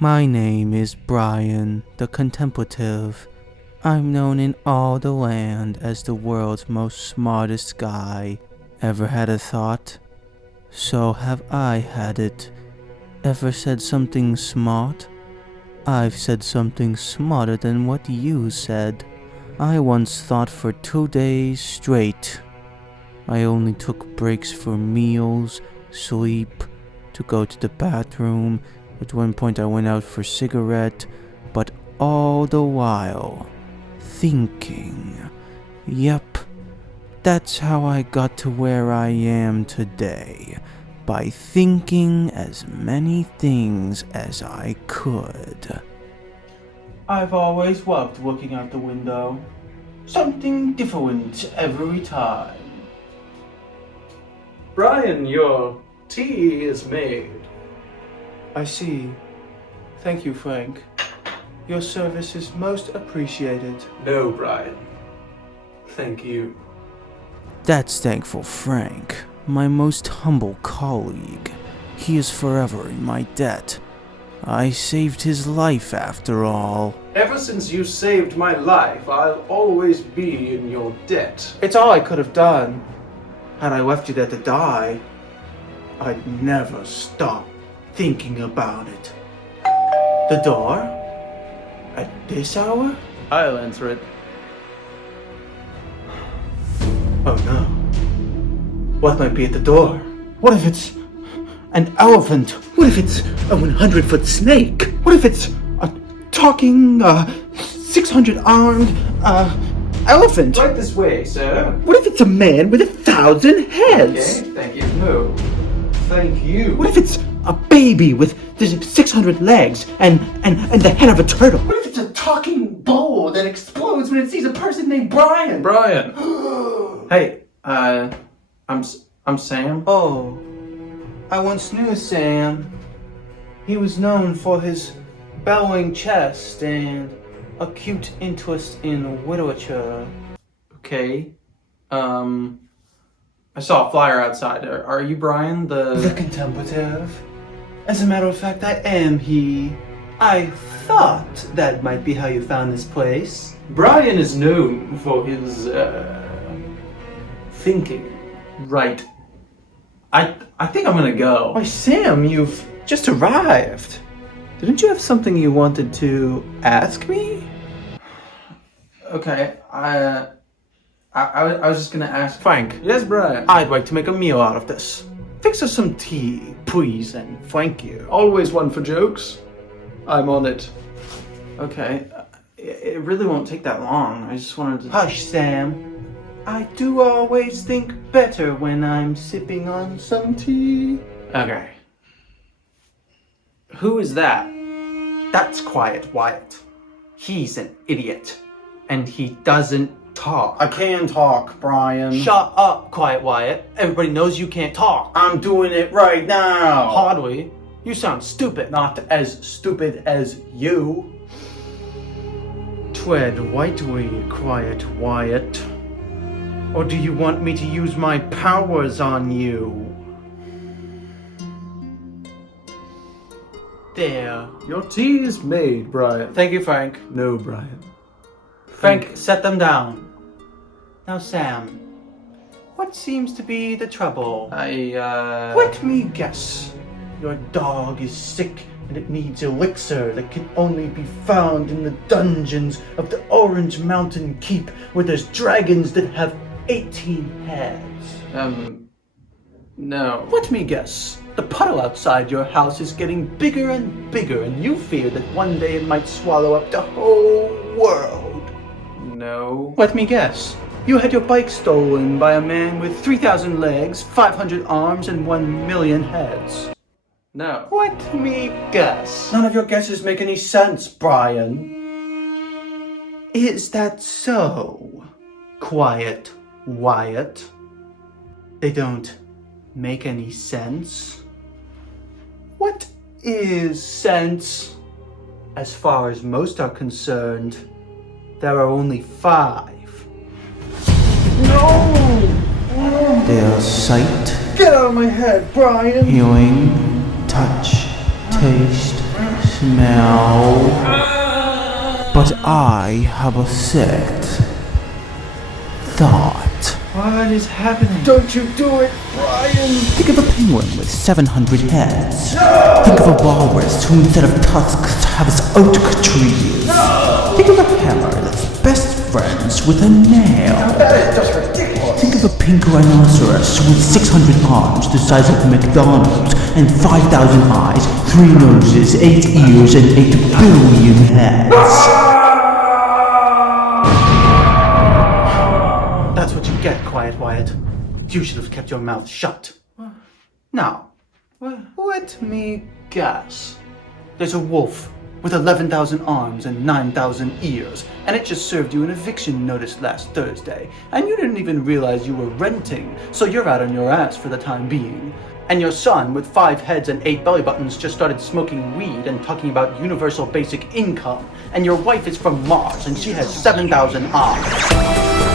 My name is Brian, the Contemplative. I'm known in all the land as the world's most smartest guy. Ever had a thought? So have I had it. Ever said something smart? I've said something smarter than what you said. I once thought for 2 days straight. I only took breaks for meals, sleep, to go to the bathroom. At one point I went out for a cigarette, but all the while, thinking. Yep, that's how I got to where I am today, by thinking as many things as I could. I've always loved looking out the window. Something different every time. Brian, your tea is made. I see. Thank you, Frank. Your service is most appreciated. No, Brian. Thank you. That's thankful Frank, my most humble colleague. He is forever in my debt. I saved his life after all. Ever since you saved my life, I'll always be in your debt. It's all I could have done. Had I left you there to die, I'd never stop thinking about it. The door? At this hour? I'll answer it. Oh no. What might be at the door? What if it's an elephant? What if it's a 100-foot snake? What if it's a talking, 600-armed, elephant? Right this way, sir. What if it's a man with 1,000 heads? Okay, thank you. No. Thank you. What if it's a baby with 600 legs and the head of a turtle? What if it's a talking bowl that explodes when it sees a person named Brian? Brian. Hey, I'm Sam. Oh, I once knew Sam. He was known for his bellowing chest and acute interest in literature. Okay. I saw a flyer outside. Are you Brian, The Contemplative. As a matter of fact, I am he. I thought that might be how you found this place. Brian is known for his, thinking. Right. I think I'm gonna go. Why, Sam, you've just arrived. Didn't you have something you wanted to ask me? Okay, I was just gonna ask. Frank. Yes, Brian. I'd like to make a meal out of this. Fix us some tea, please, and thank you. Always one for jokes. I'm on it. Okay, it really won't take that long. I just wanted to... Hush, Sam. I do always think better when I'm sipping on some tea. Okay. Who is that? That's Quiet Wyatt. He's an idiot. And he doesn't talk. I can talk, Brian. Shut up, Quiet Wyatt. Everybody knows you can't talk. I'm doing it right now. Hardly. You sound stupid. Not as stupid as you. Tread lightly, Quiet Wyatt. Or do you want me to use my powers on you? There. Your tea is made, Brian. Thank you, Frank. No, Brian. Frank, set them down. Now, Sam, what seems to be the trouble? Let me guess. Your dog is sick and it needs elixir that can only be found in the dungeons of the Orange Mountain Keep, where there's dragons that have 18 heads. No. Let me guess. The puddle outside your house is getting bigger and bigger, and you fear that one day it might swallow up the whole world. No. Let me guess. You had your bike stolen by a man with 3,000 legs, 500 arms, and 1 million heads. No. Let me guess. None of your guesses make any sense, Brian. Is that so? Quiet Wyatt. They don't make any sense? What is sense? As far as most are concerned, there are only 5. No! They are sight. Get out of my head, Brian! Hearing, touch, taste, smell. But I have a sixth thought. What is happening? Don't you do it, Brian! Think of a penguin with 700 heads. Think of a walrus who instead of tusks has oak trees. Think of a hammer that's best friends with a nail. That is just ridiculous! Think of a pink rhinoceros with 600 arms the size of McDonald's and 5,000 eyes, 3 noses, 8 ears, and 8 billion heads. That's what you get, Quiet Wyatt. You should have kept your mouth shut. Now, let me guess. There's a wolf with 11,000 arms and 9,000 ears, and it just served you an eviction notice last Thursday, and you didn't even realize you were renting, so you're out on your ass for the time being. And your son, with 5 heads and 8 belly buttons, just started smoking weed and talking about universal basic income, and your wife is from Mars, and she has 7,000 arms.